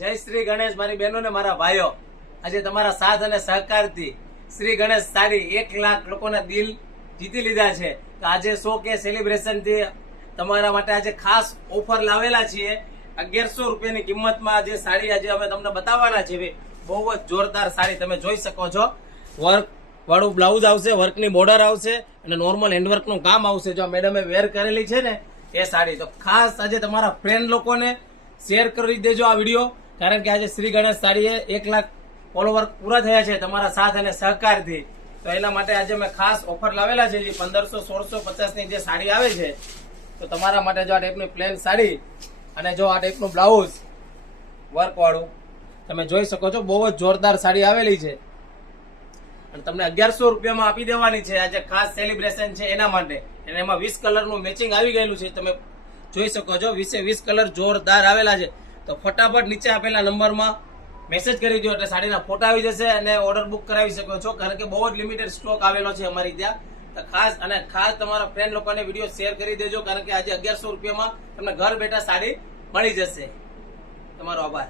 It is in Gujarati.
જય શ્રી ગણેશ મારી બહેનો ને મારા ભાઈઓ, આજે તમારા સાથ અને સહકારથી શ્રી ગણેશ સાડી 1 લાખ લોકોના દિલ જીતી લીધા છે. તો આજે શો કે સેલિબ્રેશન થી તમારા માટે આજે ખાસ ઓફર લાવેલા છીએ. 1100 રૂપિયાની કિંમતમાં જે સાડી આજે અમે તમને બતાવવાના છીએ. બહુ જ જોરદાર સાડી તમે જોઈ શકો છો. વર્ક વાળું બ્લાઉઝ આવશે, વર્કની બોર્ડર આવશે અને નોર્મલ હેન્ડવર્કનું કામ આવશે. જો મેડમે વેર કરેલી છે ને એ સાડી, તો ખાસ આજે તમારા ફ્રેન્ડ લોકોને શેર કરી દેજો આ વિડીયો, કારણ કે આજે શ્રી ગણેશ સાડીએ 1 લાખ ફોલોવર પૂરા થયા છે તમારા સાથ અને સહકારથી. તો એના માટે આજે મેં ખાસ ઓફર લાવેલા છે. 1500 1650 ની જે સાડી આવે છે, તો તમારા માટે જો આ ટાઈપની પ્લેન સાડી અને જો આ ટાઈપનું બ્લાઉઝ વર્ક વાળું તમે જોઈ શકો છો. બહુ જ જોરદાર સાડી આવેલી છે અને તમને 1100 રૂપિયામાં આપી દેવાની છે. આજે ખાસ સેલિબ્રેશન છે એના માટે. અને એમાં 20 કલરનું મેચિંગ આવી ગયેલું છે, તમે જોઈ શકો છો. 20 કલર જોરદાર આવેલા છે. તો ફટાફટ નીચે આપેલા નંબરમાં મેસેજ કરી દો એટલે સાડીના ફોટા આવી જશે અને ઓર્ડર બુક કરાવી શકો છો, કારણ કે બહુ જ લિમિટેડ સ્ટોક આવેલો છે અમારી ત્યાં. તો ખાસ તમારા ફ્રેન્ડ લોકોને વિડીયો શેર કરી દેજો, કારણ કે આજે 1100 રૂપિયામાં તમને ઘર બેઠા સાડી મળી જશે. તમારો આભાર.